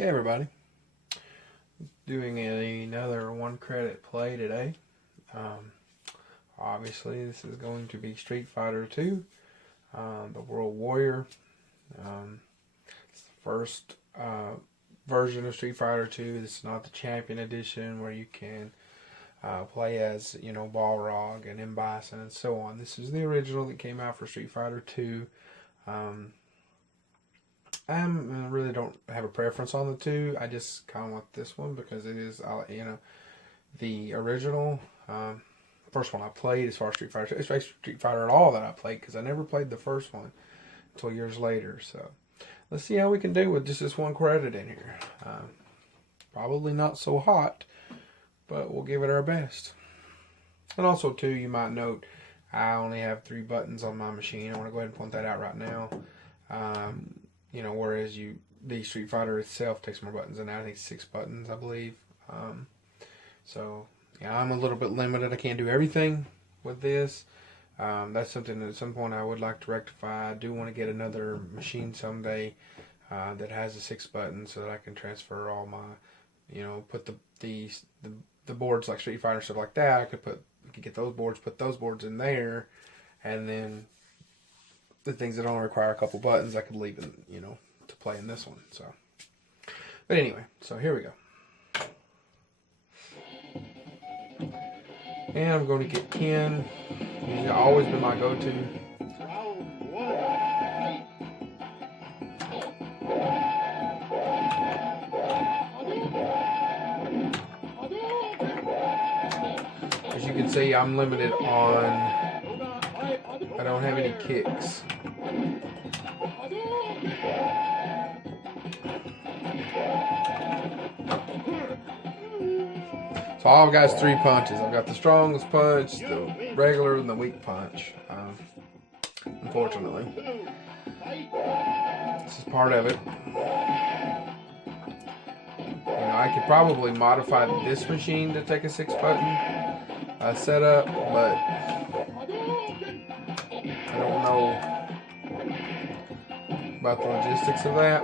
Hey everybody, doing another one credit play today. Um, Obviously this is going to be Street Fighter 2, the World Warrior. It's the first version of Street Fighter 2. This is not the Champion Edition where you can play as, Balrog and M. Bison and so on. This is the original that came out for Street Fighter 2. I really don't have a preference on the two. I just kind of want this one because it is, the original. First one I played as far as Street Fighter. It's basically Street Fighter at all that I played because I never played the first one until years later. So let's see how we can do with just this one credit in here. Probably not so hot, but we'll give it our best. And also too, you might note I only have 3 buttons on my machine. I want to go ahead and point that out right now. Whereas the Street Fighter itself takes more buttons, and I think 6 buttons, I believe. I'm a little bit limited. I can't do everything with this. That's something that at some point I would like to rectify. I do want to get another machine someday that has the 6 buttons so that I can transfer all my, put the boards like Street Fighter, stuff like that. I could get those boards, put those boards in there, and then the things that only require a couple buttons I could leave in, to play in this one. So, but anyway, so here we go. And I'm going to get Ken. He's always been my go-to. As you can see, I'm limited on, I don't have any kicks. So all I've got is 3 punches. I've got the strongest punch, the regular, and the weak punch. Unfortunately. This is part of it. I could probably modify this machine to take a 6 button setup, but I don't know about the logistics of that.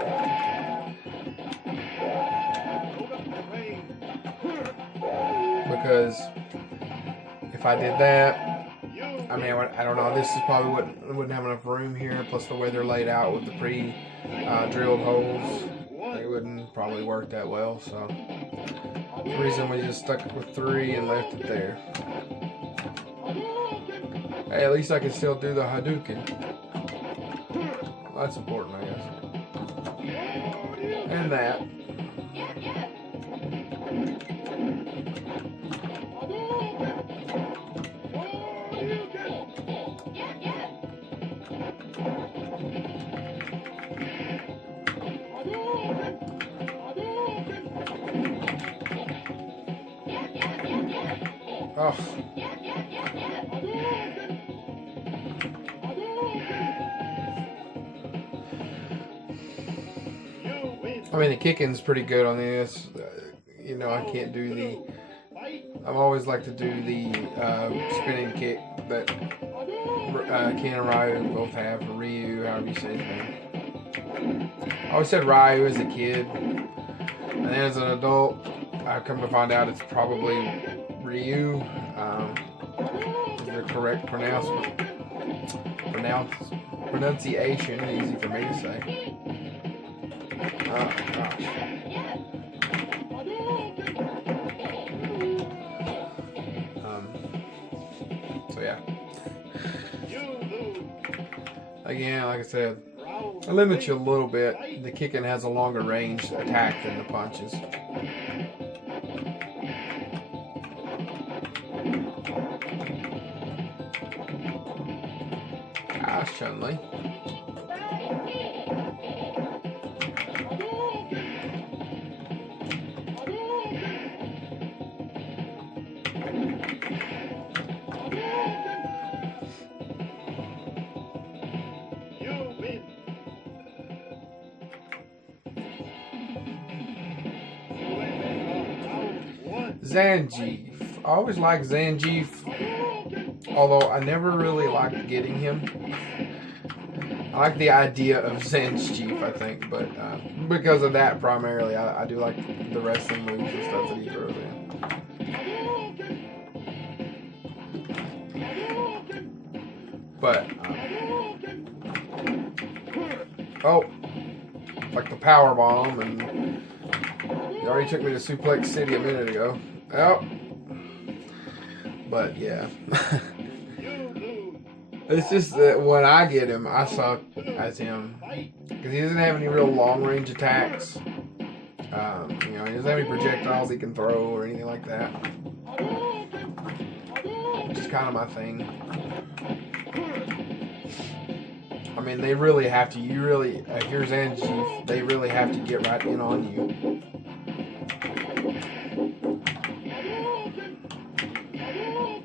Because if I did that, I don't know, this is probably wouldn't have enough room here, plus the way they're laid out with the pre-drilled holes, they wouldn't probably work that well, so the reason we just stuck with 3 and left it there. Hey, at least I can still do the Hadouken. Well, that's important, I guess. And that. Oh. The kicking's pretty good on this. I can't do the... I've always liked to do the spinning kick that Ken and Ryu both have, or Ryu, however you say his name. I always said Ryu as a kid, and then as an adult, I've come to find out it's probably Ryu. Is the correct pronunciation, easy for me to say. Oh gosh. So yeah. Again, like I said, I limit you a little bit. The kicking has a longer range attack than the punches. Gosh, Chun-Li. Zangief. I always liked Zangief, although I never really liked getting him. I like the idea of Zen's Chief, I think, but because of that primarily, I do like the wrestling moves and stuff that he throws in. But oh, like the power bomb, and he already took me to Suplex City a minute ago. Oh, but yeah. It's just that when I get him, I suck as him. Because he doesn't have any real long-range attacks. He doesn't have any projectiles he can throw or anything like that. Which is kind of my thing. I mean, they really have to, here's Angie, they really have to get right in on you.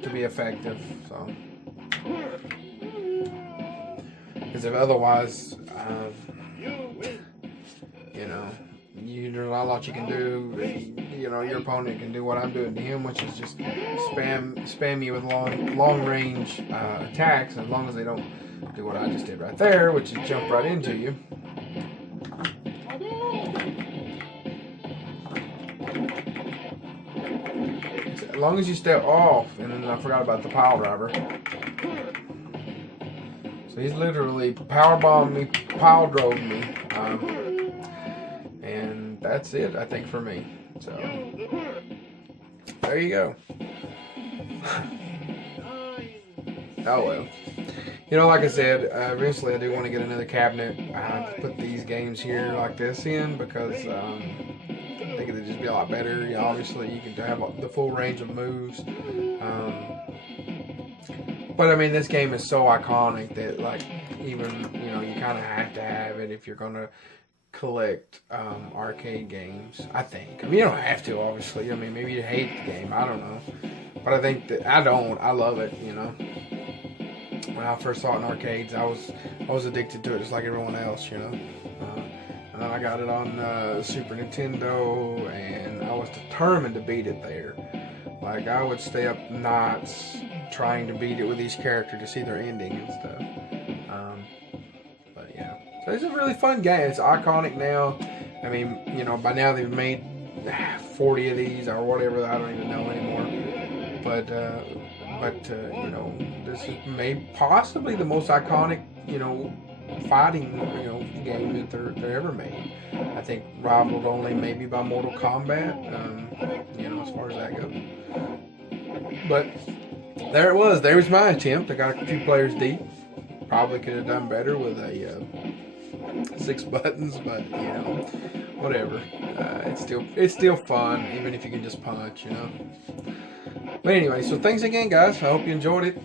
To be effective, so. Because if otherwise, there's not a lot you can do. Your opponent can do what I'm doing to him, which is just spam you with long range attacks. As long as they don't do what I just did right there, which is jump right into you. As long as you step off, and then I forgot about the pile driver. So he's literally powerbombed me, pile drove me, and that's it, I think, for me. So there you go. Oh well. Like I said, eventually I do want to get another cabinet to put these games here like this in, because I think it'd just be a lot better. Obviously, you can have the full range of moves. But I mean, this game is so iconic that, like, even, you kind of have to have it if you're going to collect arcade games, I think. I mean, you don't have to, obviously. I mean, maybe you hate the game. I don't know. But I think that I don't. I love it, When I first saw it in arcades, I was addicted to it just like everyone else, And then I got it on Super Nintendo, and I was determined to beat it there. Like, I would stay up nights trying to beat it with each character to see their ending and stuff. But yeah, so it's a really fun game. It's iconic now. I mean, by now they've made 40 of these or whatever. I don't even know anymore. But this is possibly the most iconic, fighting, game that they're ever made. I think rivaled only maybe by Mortal Kombat, as far as that goes. But there it was. There was my attempt. I got 2 players deep. Probably could have done better with a 6 buttons, but whatever. It's still fun, even if you can just punch, But anyway, so thanks again, guys. I hope you enjoyed it.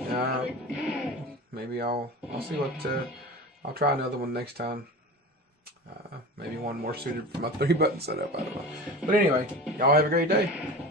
Maybe I'll see what I'll try another one next time. Maybe one more suited for my 3-button setup. I don't know. But anyway, y'all have a great day.